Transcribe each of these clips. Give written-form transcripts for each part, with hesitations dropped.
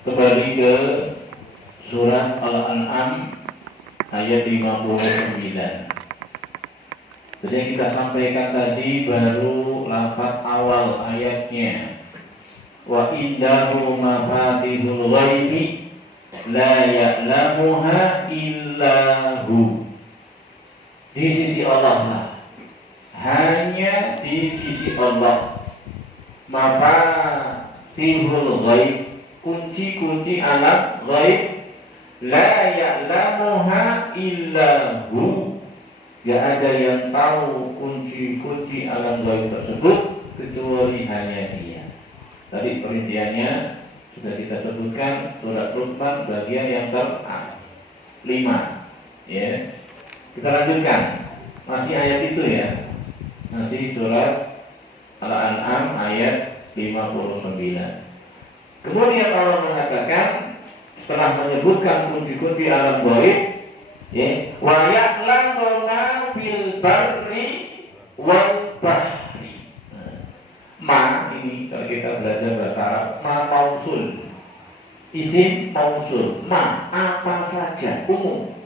Kembali ke surat Al-An'am ayat 59. Jadi yang kita sampaikan tadi baru lafaz awal ayatnya. Wa indahu mafatihul ghaibi la ya'lamuha illa hu. Di sisi Allah lah. Hanya di sisi Allah. Mafatihul ghaib, kunci-kunci alam ghaib, la ya'lamuha illa hu. Gak ada yang tahu kunci-kunci alam gaib tersebut kecuali hanya Dia. Tadi perinciannya sudah kita sebutkan surat Luqman bagian yang ke-5. Ya. Kita lanjutkan. Masih ayat itu ya. Masih surat Al-An'am ayat 59. Kemudian Allah mengatakan setelah menyebutkan kunci-kunci alam gaib, ya, wa ya'lamu ma fil barri wal bahri. Ma ini kalau kita belajar bahasa Arab, ma mausul. Isim mausul. Ma apa saja, umum.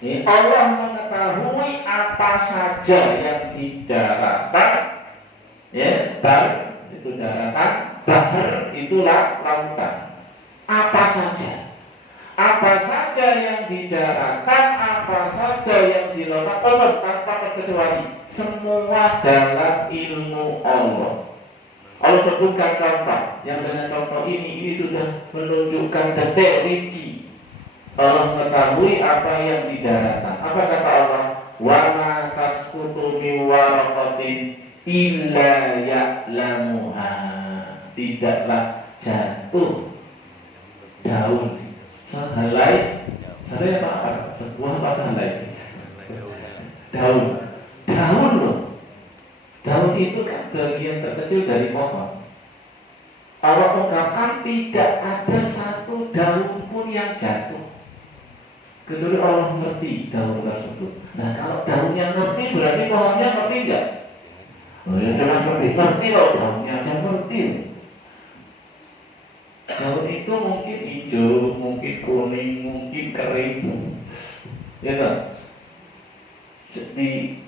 Ya, Allah mengetahui apa saja yang di daratan. Ya, bar itu daratan, bahr itulah lautan. Apa saja. Apa saja yang di daratan, apa saja yang di lautan, tanpa terkecuali, semua dalam ilmu Allah. Allah sebutkan contoh, yang dengan contoh ini sudah menunjukkan detail rinci. Allah mengetahui apa yang di daratan. Apa kata Allah? Wa ma tasqutu min waraqatin illa ya'lamuha. Tidaklah jatuh daun sehelai apa? Sebuah apa sehelai? Daun loh. Daun itu kan bagian terkecil dari pohon. Allah ungkapkan tidak ada satu daun pun yang jatuh kecuali Allah ngerti daun tersebut. Nah kalau daunnya ngerti berarti pohonnya ngerti enggak? Oh ya jelas ngerti loh, daunnya aja ngerti. Daun itu mungkin hijau, mungkin kuning, mungkin kering, ya kan?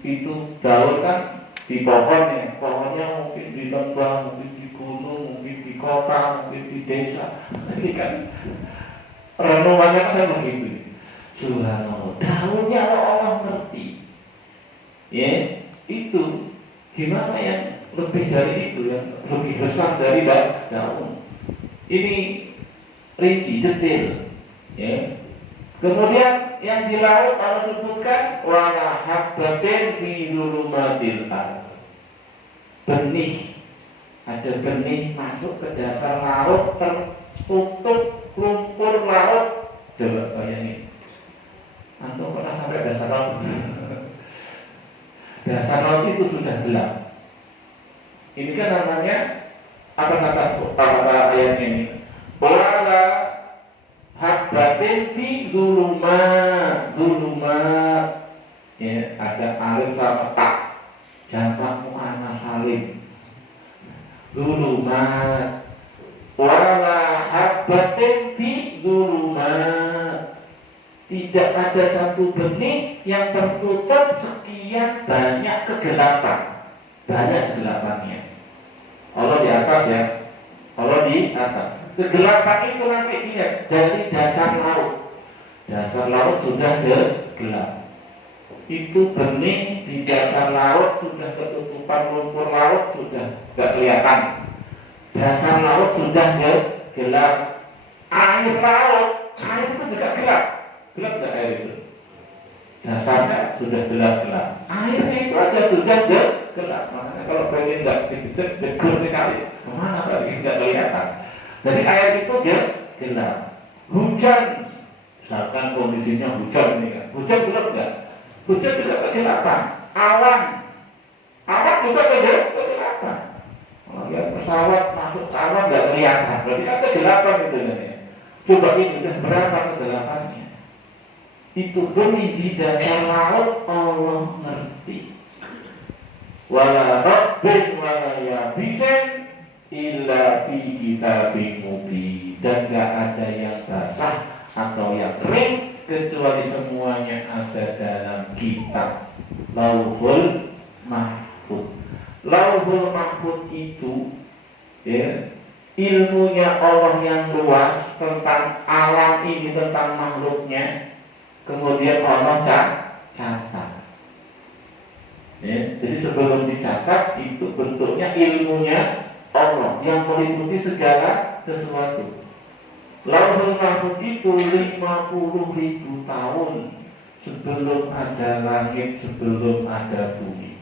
Itu daun kan di pohon ya, pohonnya mungkin di lembah, mungkin di gunung, mungkin di kota, mungkin di desa. Ini kan renungannya saya begitu. Subhanallah, daunnya Allah ngerti. Ya, itu gimana yang lebih dari itu, yang lebih besar dari daun. Ini rinci, detail, ya. Kemudian yang di laut Allah sebutkan wala habbatin fi dzulumatil ardh. Benih, ada benih masuk ke dasar laut, tertutup lumpur laut. Coba bayangin, antum pernah sampai dasar laut? Dasar laut itu sudah gelap. Ini kan namanya apa kata ayat ini? Wala habbatin fi dzulumat. Ya, ada alif sama ta. Jamak muannas salim. Dzulumat. Wala habbatin fi dzulumat. Tidak ada satu benih yang tertutup sekian banyak kegelapan. Banyak kegelapannya. Allah di atas ya, Allah di atas. Kegelapan itu nanti lihat dari dasar laut. Dasar laut sudah gelap. Itu benih di dasar laut sudah ketutupan lumpur laut sudah gak kelihatan. Dasar laut sudah gelap. Air laut, air itu juga gelap. Gelap gak air itu? Dasarnya sudah jelas gelap. Airnya itu aja sudah gelap. Makanya kalau pengen nggak dicek, degur sekali, kemana tadi nggak kelihatan. Jadi air itu gelap. Hujan, misalkan kondisinya hujan ini kan, hujan gelap nggak? Hujan juga kegelapan. Awan juga kegelapan. Kalau lihat pesawat masuk awan nggak kelihatan, berarti kan kegelapan itu kan ya. Coba ini udah berapa kegelapannya? Itu benih di dasar laut Allah ngerti. Wala rabbin wala yabisin illa fi kitabim mubin. dan gak ada yang basah atau yang kering, kecuali semuanya ada dalam kitab Lauhul Mahfuz. Lauhul Mahfuz itu ya, ilmunya Allah yang luas tentang alam ini, tentang makhluknya, kemudian Allah catat. Ya, jadi sebelum dicatat itu bentuknya ilmunya Allah yang meliputi segala sesuatu. Lauhul Mahfuz itu 50.000 tahun sebelum ada langit, sebelum ada bumi.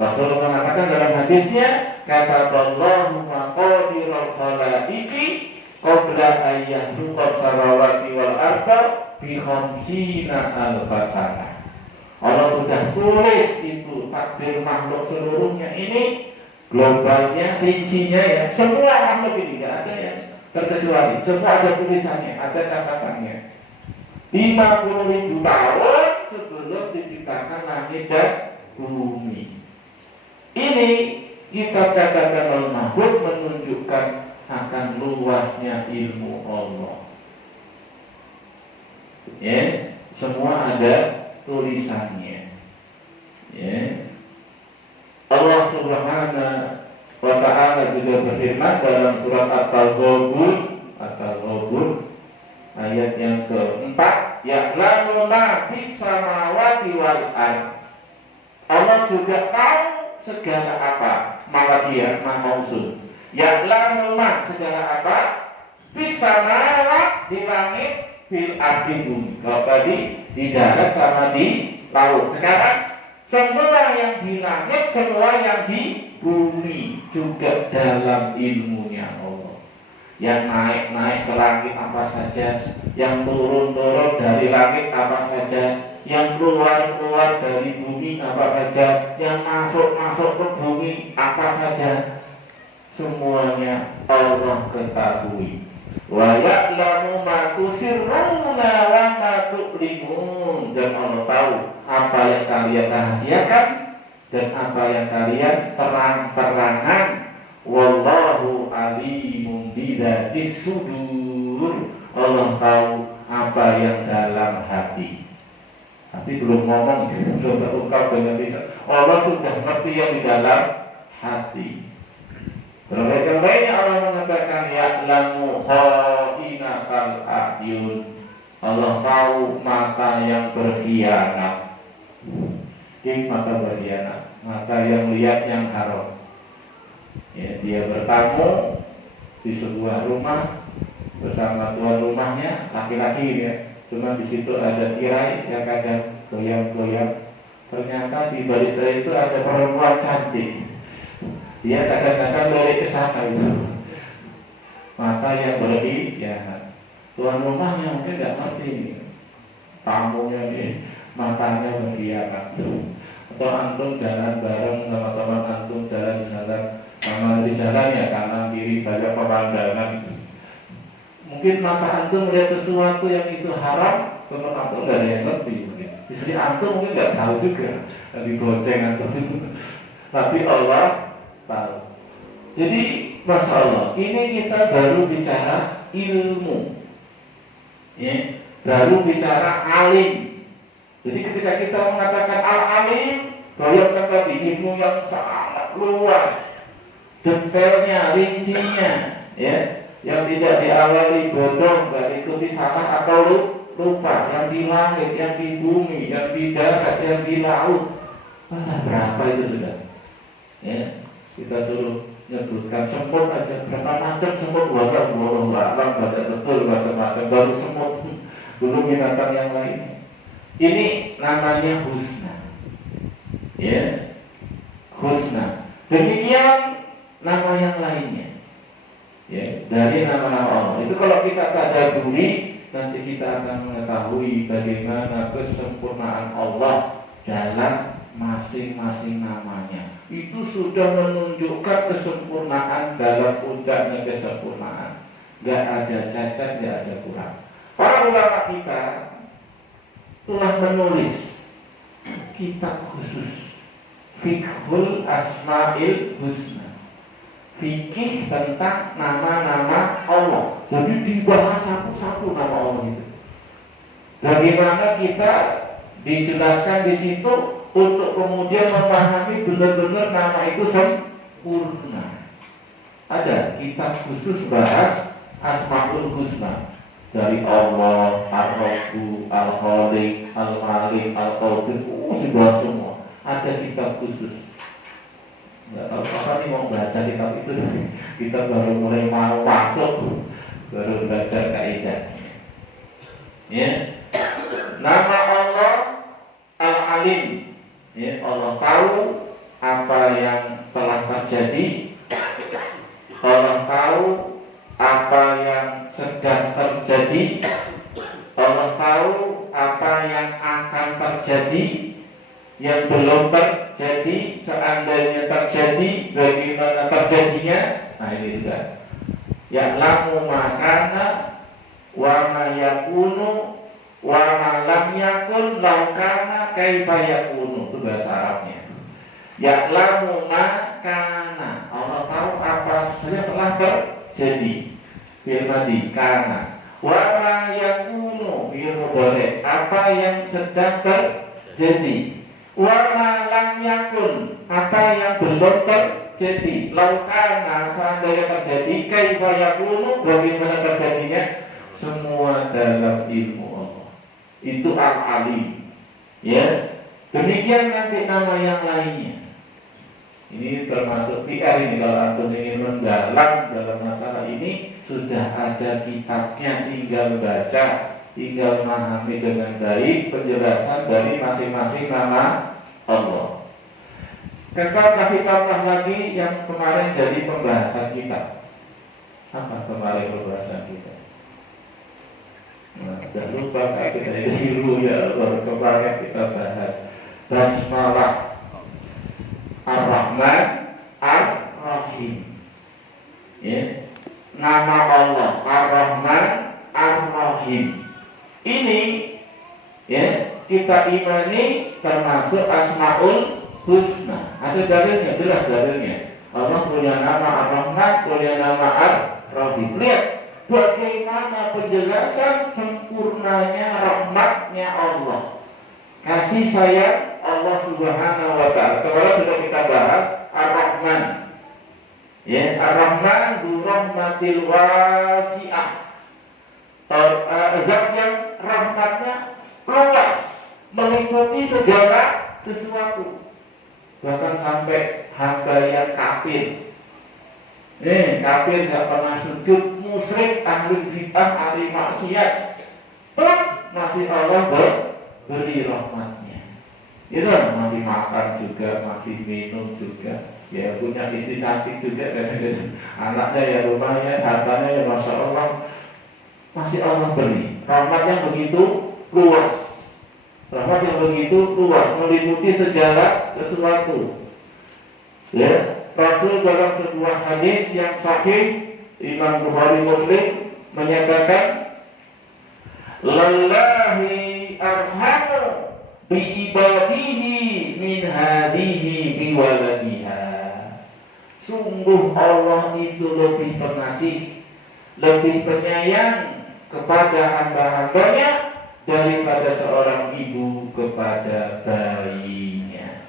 Rasulullah mengatakan dalam hadisnya, kata Allahu maqadirul khalaiqi qabla an yakhluqa samawati wal arda bi khamsina alfasana. Allah sudah tulis itu takdir makhluk seluruhnya ini, globalnya, rincinya ya, semua makhluk ini tidak ada yang terkecuali, semua ada tulisannya, ada catatannya. 50.000 tahun sebelum diciptakan langit dan bumi. Ini kitab catatan Al-Mahfuz menunjukkan akan luasnya ilmu Allah. Ya, semua ada tulisannya. Ya. Allah Subhanahu wa ta'ala juga berfirman dalam surat At-Taghabun ayat yang keempat, ya'lamu ma fis samawati wal ardh. Allah juga tahu segala apa, malakiyah, mausul. Ya'lamu ma, segala apa, fis samawati, di langit, fil ardi, bumi. Kalau tadi di darat sama di laut. Sekarang semua yang di langit, semua yang di bumi juga dalam ilmunya Allah. Yang naik-naik ke langit apa saja, yang turun-turun dari langit apa saja, yang keluar-keluar dari bumi apa saja, yang masuk-masuk ke bumi apa saja, semuanya Allah ketahui. Wa ya'lamu ma tusirruna wa ma tu'linun, dan Allah tahu apa yang kalian rahasiakan dan apa yang kalian terang-terangan. Wallahu alimun bidatis sudur, Allah tahu apa yang dalam hati. Tapi belum ngomong, belum terungkap dengan bisa. Allah sudah ngerti yang di dalam hati. Berbagai-bagai Allah mengatakan ya'lamu kha'inatal a'yun, Allah tahu mata yang berkhianat. Ini mata berkhianat, mata yang lihat yang haram. Ya, dia bertamu di sebuah rumah bersama tuan rumahnya, laki-laki ya. Cuma di situ ada tirai yang kadang goyang-goyang. Ternyata di balik tirai itu ada perempuan cantik. Dia kadang-kadang lari ke sana itu. Mata yang berkhianat. Tuan rumahnya mungkin nggak ngerti. Tamunya nih matanya berkhianat. Atau antum jalan bareng sama teman antum, jalan-jalan sama di jalan ya, kanan kiri banyak pemandangan. Mungkin mata antum melihat sesuatu yang itu haram, teman antum nggak ada yang ngerti. Istri antum mungkin nggak tahu juga, digoceng antum. Tapi Allah tahu. Jadi Masya Allah, ini kita baru bicara ilmu, ya, baru bicara alim. Jadi ketika kita mengatakan al-alim, bayangkan tadi ilmu yang sangat luas, detailnya, rincinya, ya, yang tidak diawali bodong, nggak ikuti salah atau lupa, yang di langit, yang di bumi, yang di darat, yang di laut. Berapa itu sudah? Ya, kita suruh nyebutkan semut aja berapa macam semut, wadah banyak betul macam-macam, baru semut, belum binatang yang lain. Ini namanya husna, ya, husna. Demikian nama yang lainnya, ya, dari nama-nama Allah. Itu kalau kita tadabburi, nanti kita akan mengetahui bagaimana kesempurnaan Allah dalam masing-masing namanya. Itu sudah menunjukkan kesempurnaan dalam puncaknya kesempurnaan. Gak ada cacat, gak ada kurang. Para ulama kita telah menulis kitab khusus Fiqhul Asma'il Husna, fikih tentang nama-nama Allah. dibahas satu-satu nama Allah itu. Bagaimana kita dijelaskan di situ untuk kemudian memahami benar-benar nama itu sempurna. Ada kitab khusus bahas Asmaul Husna dari Allah, Ar-Rabbu, Al-Khaliq, Al-Malik, Al-Qadir, sudah semua. Ada kitab khusus. Nggak tahu apa nih mau baca kitab itu. Kita baru mulai mau masuk, baru baca kaidahnya. Ya, nama Allah Al-Alim. Ya, Allah tahu apa yang telah terjadi. Allah tahu apa yang sedang terjadi. Allah tahu apa yang akan terjadi, yang belum terjadi, seandainya terjadi, bagaimana terjadinya. Nah ini juga. Ya'lamu makana wa ma yakunu wa ma lam yakun law kana kaifa yakunu. Itu bahasa Arabnya. Ya'lamu makana. Allah tahu apa saja telah terjadi. Firman di kana. Wa ma yakunu firman apa yang sedang terjadi. Wa ma lam yakun apa yang belum terjadi. Laukana seandainya terjadi, kaifa yakunu bagaimana terjadinya, semua dalam ilmu Allah. Itu Al-Alim. Ya. Demikian nanti nama yang lainnya. Ini termasuk PR ini kalau antum ingin mendalam dalam masalah ini, sudah ada kitabnya, tinggal baca, tinggal memahami dengan baik penjelasan dari masing-masing nama Allah. Kita kasih contoh lagi yang kemarin jadi pembahasan kita. Apa kemarin pembahasan kita? Nah, jangan lupa kita ini dulu ya, baru kemarin kita bahas Basmalah Ar-Rahman Ar-Rahim. Ya. Nama Allah Ar-Rahman Ar-Rahim. Ini ya kita imani termasuk Asmaul Husna. Ada dalilnya, jelas dalilnya. Allah punya nama Ar-Rahman, punya nama Ar-Rahim. Lihat bagaimana penjelasan sempurnanya rahmatnya Allah, kasih sayang Allah Subhanahu wa Ta'ala. Kemarin sudah kita bahas Ar-Rahman. Ya, Ar-Rahman du rahmatil wasi'ah. Zat yang rahmatnya luas, meliputi segala sesuatu. Bahkan sampai hamba yang kafir. Kafir gak pernah sujud, musyrik, ahli bid'ah, ahli maksiat, masih Allah beri rahmatnya. Itu masih makan juga, masih minum juga. Ya punya istri cantik juga, anaknya ya lumayan, hartanya ya masya Allah, masih Allah beri. Rahmat yang begitu luas. Rahmat yang begitu luas, meliputi segala sesuatu. Ya, Rasul dalam sebuah hadis yang sahih, Imam Bukhari Muslim menyatakan, "Lallahi arhamu bi ibadihi min hadihi bi waladiha." Sungguh Allah itu lebih pengasih, lebih penyayang kepada hamba-hambanya daripada seorang ibu kepada bayinya.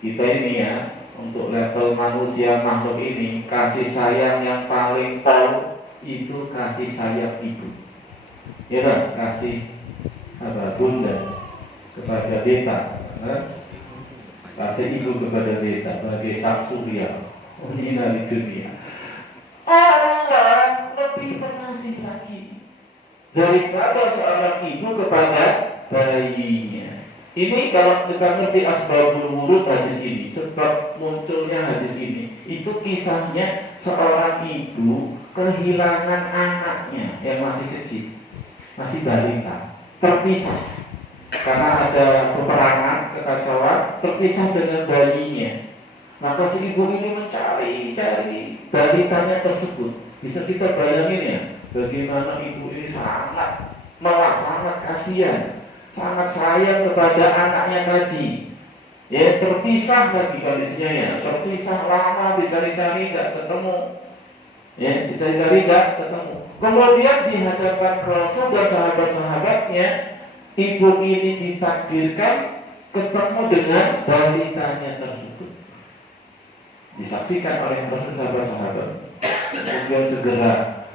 Kita ini ya, untuk level manusia makhluk ini, kasih sayang yang paling pol itu kasih sayang ibu. Ya kan? Kasih bunda kepada beta, kasih ibu kepada beta sebagai sang surya, menghina di dunia. Allah lebih pengasih lagi daripada seorang ibu kepada bayinya. Ini kalau kita ngerti asbabul wurud hadis ini, sebab munculnya hadis ini, itu kisahnya seorang ibu kehilangan anaknya yang masih kecil, masih balita, terpisah karena ada peperangan, kekacauan, terpisah dengan bayinya. Maka si ibu ini mencari balitanya tersebut. Bisa kita bayangin ya, bagaimana ibu ini sangat malah sangat kasihan, sangat sayang kepada anaknya tadi. Ya, terpisah lagi kondisinya ya, terpisah lama, dicari-cari nggak ketemu. Ya, dicari-cari nggak ketemu. Kemudian di hadapan Rasul dan sahabat-sahabatnya, ibu ini ditakdirkan ketemu dengan balitanya tersebut, disaksikan oleh Rasul sahabat-sahabat. Kemudian segera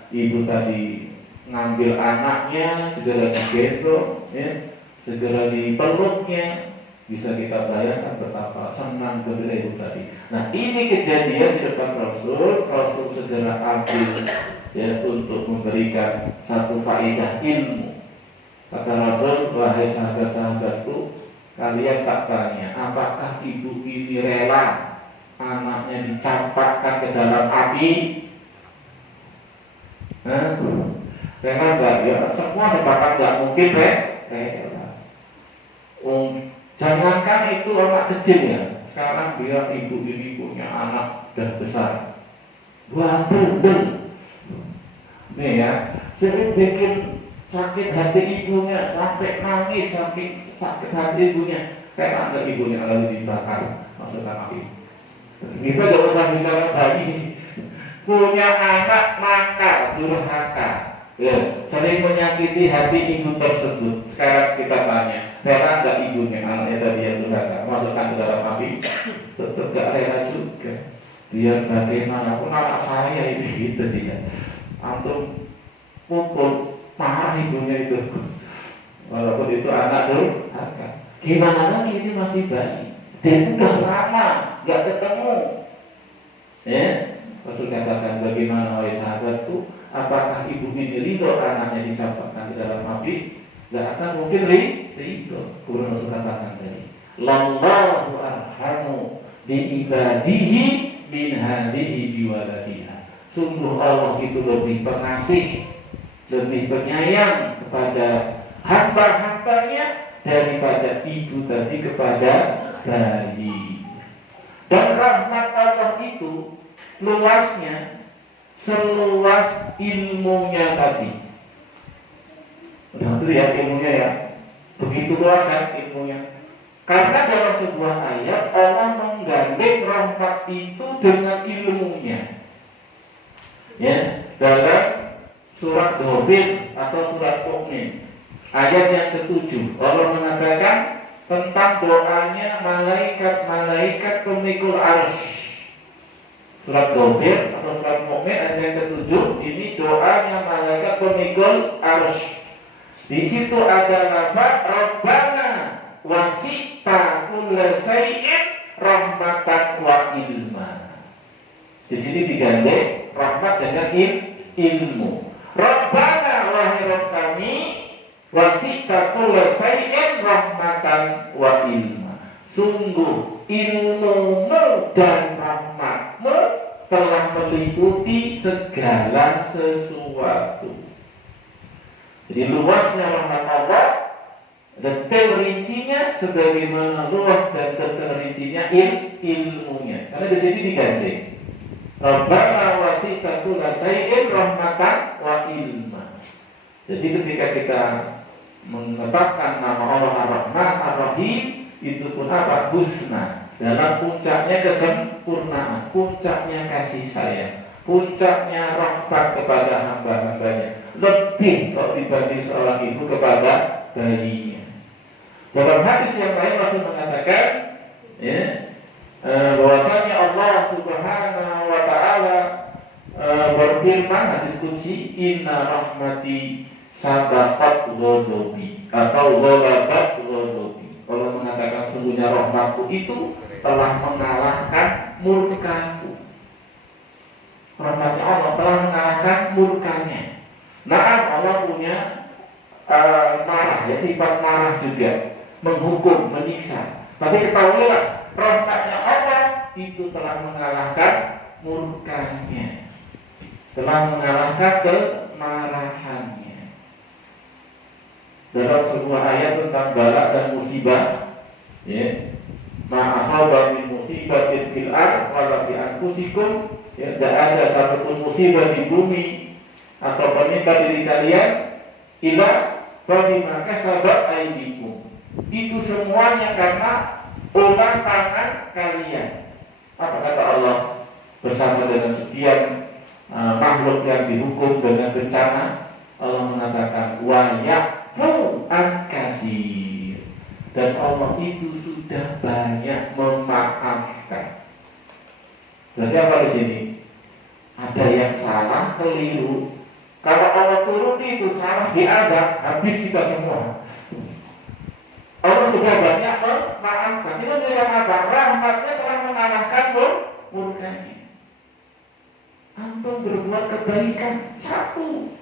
ibu tadi ngambil anaknya, segera digendong, ya, segera dipeluknya. Bisa kita bayangkan betapa senang gembira ibu tadi. Nah, ini kejadian di depan Rasul. Rasul segera ambil, ya, untuk memberikan satu faedah ilmu. Kata Rasul, wahai sahabat-sahabatku, kalian tak tanya, apakah ibu ini rela anaknya dicampakkan ke dalam api? Rela enggak? Ya, semua sepakat enggak mungkin rela. Jangankan itu anak kecil ya, sekarang dia ibu ini punya anak dan besar, bandel, nih ya, sering bikin sakit hati ibunya, sampai nangis saking sakit hati ibunya, kayak ada ibunya lalu dibakar, masukkan api. Kita gak usah bicara bayi, punya anak nakal, durhaka, ya, sering menyakiti hati ibu tersebut. Sekarang kita tanya, rela gak ibunya anaknya tadi yang durhaka masukkan ke dalam api? Tetap gak rela juga. Biar bagaimanapun anak saya ini gitu dia. Antum pukul marah ibunya itu, walaupun itu anak durhaka. Gimana lagi ini masih bayi? Dan udah lama gak ketemu. Ya, Rasul katakan, bagaimana wahai sahabatku, apakah ibu ini ridho anaknya dicampakkan ke dalam api? Gak akan mungkin ridho. Kemudian Rasul katakan tadi, Lallahu arhamu bi ibadihi min hadihi biwaladiha. Sungguh Allah itu lebih pengasih, lebih penyayang kepada hamba-hambanya daripada ibu tadi kepada bayi. Dan rahmat Allah itu luasnya seluas ilmunya tadi. Nah, lihat ilmunya ya, begitu luas kan ilmunya. Karena dalam sebuah ayat Allah menggandeng rahmat itu dengan ilmunya. Ya, dalam surat Ghafir atau surat Mu'min ayat yang ke-7 Allah mengatakan tentang doanya malaikat-malaikat pemikul arsy. Surat Ghafir atau surat Mu'min ayat yang ke-7 ini doanya malaikat pemikul arsy. Di situ ada lafaz Rabbana wasi'ta kulla syai'in rahmatan wa ilma. Di sini digandeng rahmat dengan ilmu. Rabbana wahai Rabb kami wasi'ta kulla syai'in rahmatan wa ilma. Sungguh ilmumu dan rahmatmu telah meliputi segala sesuatu. Jadi luasnya rahmat Allah, detail rincinya sebagaimana luas dan detail rincinya ilmunya. Karena di sini digandeng Rabbana wasi'ta kulla syai'in rahmatan wa ilma. Jadi ketika kita menetapkan nama Allah Ar-Rahman Ar-Rahim, itu pun apa? Husna. Dalam puncaknya kesempurnaan, puncaknya kasih sayang, puncaknya rahmat kepada hamba-hambanya. Lebih kok dibanding seorang ibu kepada bayinya. Dalam hadis yang lain Rasul mengatakan, ya, bahwasanya Allah Subhanahu wa taala berfirman, hadis qudsi, inna rahmati sabaqat ghadabi atau ghalabat ghadabi. Allah mengatakan sesungguhnya rahmatku itu telah mengalahkan murkaku. Rahmatnya Allah telah mengalahkan murkanya. Nah, Allah punya marah, ya, sifat marah juga, menghukum, menyiksa. Tapi ketahuilah, rahmatnya Allah itu telah mengalahkan murkanya, telah mengalahkan kemarahannya. Dalam sebuah ayat tentang bala dan musibah, ya, ma asaba min musibatin fil ardh wala fi anfusikum, ya, tidak ada satupun musibah di bumi atau menimpa diri kalian illa bima kasabat aydikum. Itu semuanya karena ulah tangan kalian. Apa kata Allah? Bersama dengan sekian makhluk yang dihukum dengan bencana, Allah mengatakan wa ya'fu an katsir, dan Allah itu sudah banyak memaafkan. Berarti apa di sini? Ada yang salah, keliru. Kalau Allah turuti itu salah, diadab, habis kita semua. Allah sudah banyak memaafkan. Itu dengan apa? Rahmatnya telah mengalahkan murkanya. Antum berbuat kebaikan satu,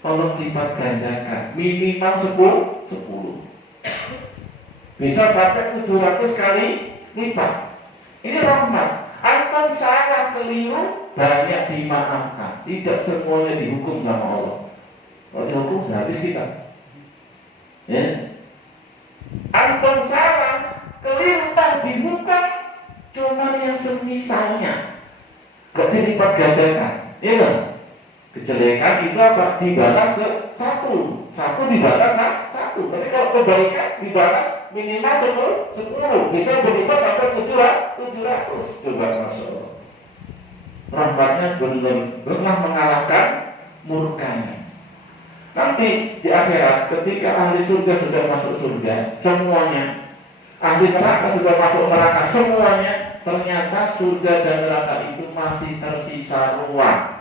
Allah lipat gandakan minimal 10. Bisa sampai 700 kali lipat. Ini rahmat. Antum salah, keliru, banyak dimaafkan. Tidak semuanya dihukum sama Allah. Kalau dihukum habis kita. Ya. Antum salah, keliru, tak dihukum, cuma yang semisalnya. Gak dilipat gandakan. Ya kan? Kejelekan itu apa? Dibalas satu dibalas satu. Tapi kalau kebaikan dibalas minimal 10, bisa berlipat sampai 700. Coba, Masya Allah. Rahmatnya benar mengalahkan murkanya. Nanti di akhirat ketika ahli surga sudah masuk surga semuanya, ahli neraka sudah masuk neraka semuanya, ternyata surga dan neraka itu masih tersisa ruang.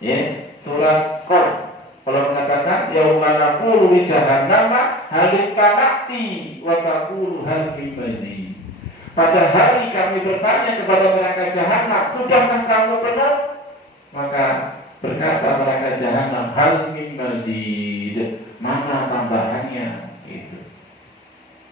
Ya, surat Qaf kalau mengatakan yauma naqulu li jahannam hal talaqti wa taqulu hal min mazid. Pada hari kami bertanya kepada neraka jahanam, sudahkah kamu penuh? Maka berkata neraka jahanam, hal min mazid, mana tambahannya? Itu.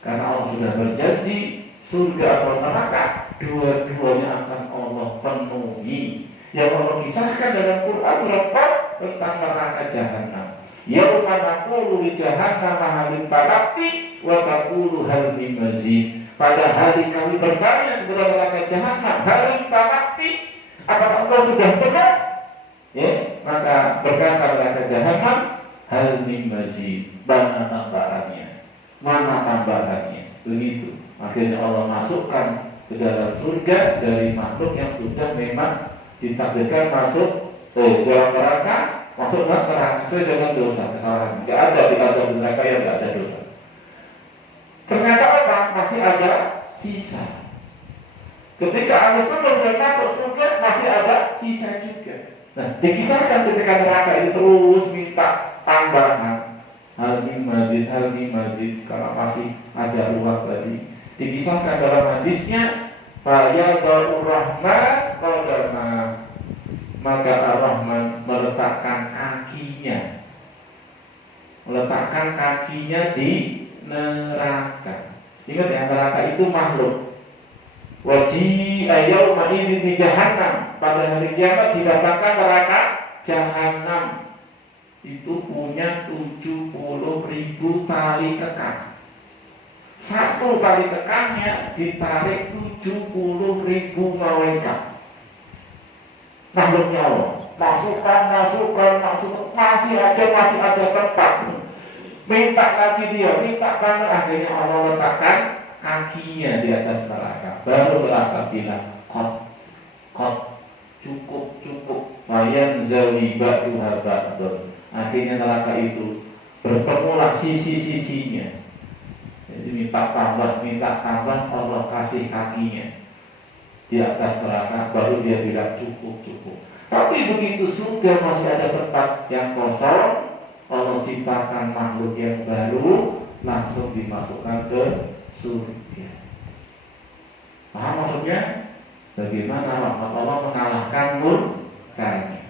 Karena Allah sudah berjanji surga atau neraka dua-duanya akan Allah penuhi. Yang Allah kisahkan dalam Quran surat Qaf tentang neraka jahanam. Yauma naqulu li jahannam hal talaqti wa taqulu hal min mazid. Pada hari kami bertanya kepada neraka jahanam, hal talaqti, apakah engkau sudah penuh? Ya, maka berkata neraka jahanam, hal min mazid, mana tambahannya? Mana tambahannya? Begitu. Akhirnya Allah masukkan ke dalam surga dari makhluk yang sudah memang ditakdirkan masuk dalam neraka, masuk neraka sesuai dengan dosa kesalahan. Tidak ada di dalam neraka yang tidak ada dosa. Ternyata apa? Masih ada sisa. Ketika ahli surga sudah masuk surga, masih ada sisa juga. Nah, dikisahkan ketika neraka itu terus minta tambahan, hal min mazid, karena masih ada ruang tadi. Dikisahkan dalam hadisnya, fayadul rahman qadama, maka ar-Rahman meletakkan kakinya di neraka. Ingat ya, neraka itu makhluk. Waji'a yauma idzin bi jahannam, pada hari kiamat didatangkan neraka jahanam. Itu punya 70.000 tali kekang. Satu tali kekangnya ditarik 70.000 malaikat. Makhluknya Allah. Masukkan, masih ada tempat. Minta lagi dia, minta banget. Akhirnya Allah letakkan kakinya di atas neraka. Baru neraka bilang, cukup. Wayan zawiba tuhabadun. Akhirnya neraka itu bertemulah sisi-sisinya. Jadi minta tambah, Allah kasih kakinya di atas neraka, baru dia bilang cukup. Tapi begitu surga masih ada tempat yang kosong, Allah ciptakan makhluk yang baru, langsung dimasukkan ke surga. Paham maksudnya? Bagaimana rahmat Allah mengalahkan murkanya.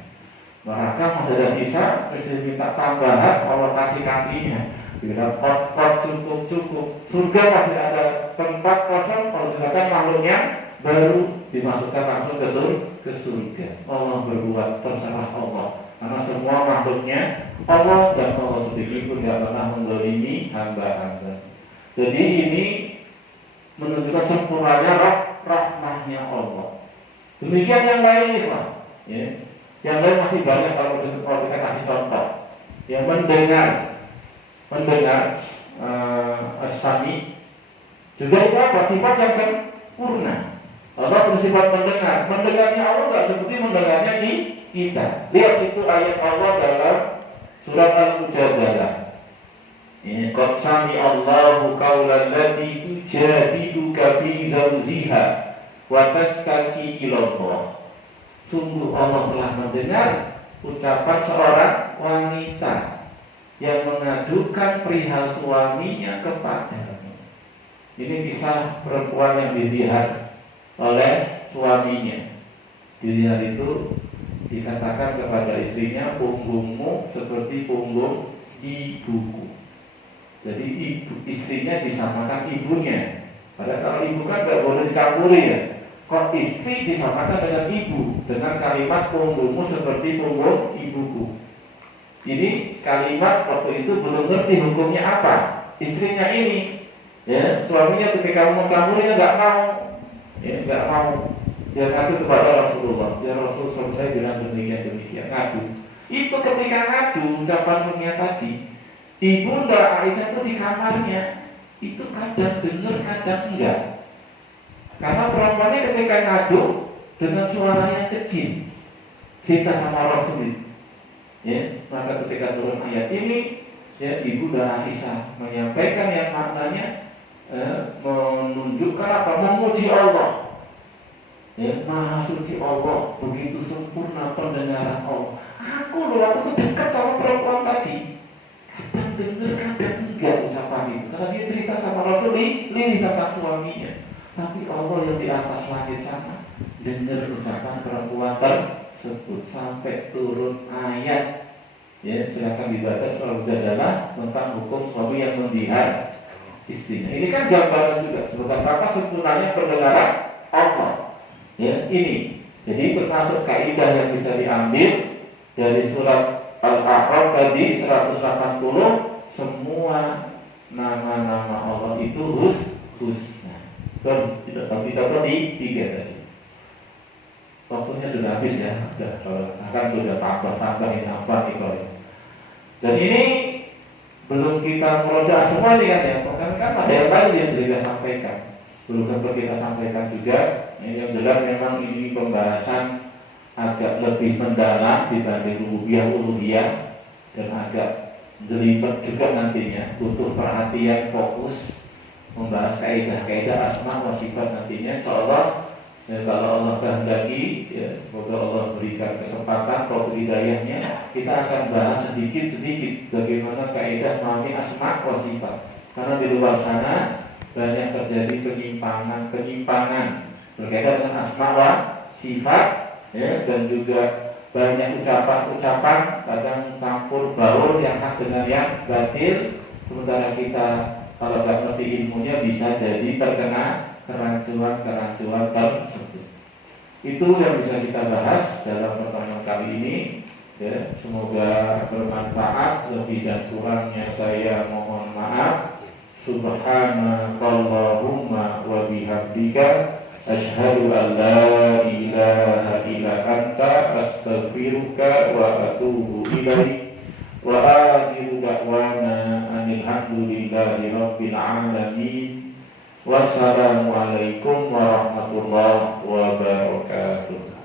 Neraka masih ada sisa, mesti minta tambahan, Allah kasih kakinya. Bila cukup. Surga masih ada tempat kosong, kalau silakan makhluknya baru dimasukkan langsung ke surga. Allah berbuat, terserah Allah. Karena semua makhluknya Allah, dan Allah sedikit pun tidak pernah menzalimi hamba-hamba. Jadi ini menunjukkan sempurnanya rahmahnya Allah. Demikian yang lain, Pak. Ya. Yang lain masih banyak kalau kita kasih contoh. Yang mendengar as-sami juga itu apa? Sifat yang sempurna. Allah bersifat mendengar. Mendengarnya Allah nggak seperti mendengarnya kita. Lihat itu ayat Allah dalam surat Al-Mujadalah. Ini qad sami Allahu qawlan lati tujadiluka fi zawjiha wa tastaki ila Allah. Sungguh Allah telah mendengar ucapan seorang wanita yang mengadukan perihal suaminya kepadanya. Ini kisah perempuan yang dilihat oleh suaminya. Dilihat itu dikatakan kepada istrinya, punggungmu seperti punggung ibuku. Jadi istrinya disamakan ibunya. Padahal kalau ibu kan gak boleh dicampuri ya. Kok istri disamakan dengan ibu dengan kalimat punggungmu seperti punggung ibuku. Ini kalimat waktu itu belum ngerti hukumnya apa. Istrinya ini, ya, suaminya ketika mau campurnya nggak mau, ya, nggak mau. Dia ngadu kepada Rasulullah. Ya Rasul, saya bilang demikian ngadu. Itu ketika ngadu ucapan suaminya tadi, Ibunda Aisyah itu di kamarnya, itu kadang dengar kadang enggak. Karena perempuannya ketika ngadu dengan suara yang kecil, cerita sama Rasul. Ya, maka ketika turun ayat ini, ya, Ibunda Aisyah menyampaikan yang maknanya menunjukkan apa? Memuji Allah. Ya, Maha suci Allah, begitu sempurna pendengaran Allah. Aku tuh dekat sama perempuan tadi. Kadang dengar, kadang enggak ucapan itu. Karena dia cerita sama Rasul ini tentang suaminya. Tapi Allah yang di atas langit sana dengar ucapan perempuan tersebut sampai turun ayat. Ya, silakan dibaca surah Al-Mujadalah tentang hukum suami yang melihat istrinya. Ini kan gambaran juga seberapa sempurnanya pendengaran Allah. Ya, ini. Jadi termasuk kaidah yang bisa diambil dari surat Al-A'raf tadi 180, semua nama-nama Allah itu husna. Dan tidak sampai di 3 tadi. Waktunya sudah habis ya, akan sudah tambah ini apa nih kalau. Dan ini belum kita meroja semua nih kan ya, kan ada yang tadi yang sudah sampaikan. Belum sempat kita sampaikan juga. Yang jelas memang ini pembahasan agak lebih mendalam dibanding uluhiyah dan agak jelimet juga nantinya, butuh perhatian fokus membahas kaidah-kaidah asma wa sifat nantinya. Insyaallah ya, kalau Allah kehendaki ya, semoga Allah berikan kesempatan atau hidayahnya, kita akan bahas sedikit-sedikit bagaimana kaidah memahami asma wa sifat. Karena di luar sana banyak terjadi penyimpangan berkaitan dengan asma wa sifat. Ya, dan juga banyak ucapan-ucapan kadang campur baur yang hak dengan yang batil, sementara kita kalau nggak ngerti ilmunya bisa jadi terkena kerancuan-kerancuan tersebut. Itu yang bisa kita bahas dalam pertemuan kali ini. Ya, semoga bermanfaat. Lebih dan kurangnya saya mohon maaf. Subhanakallahumma wa bihamdika asyhadu an la ilaha illa anta astaghfiruka wa atubu ilaik wa akhiru da'wana anil hamdulillahi rabbil alamin. Wassalamualaikum warahmatullahi wabarakatuh.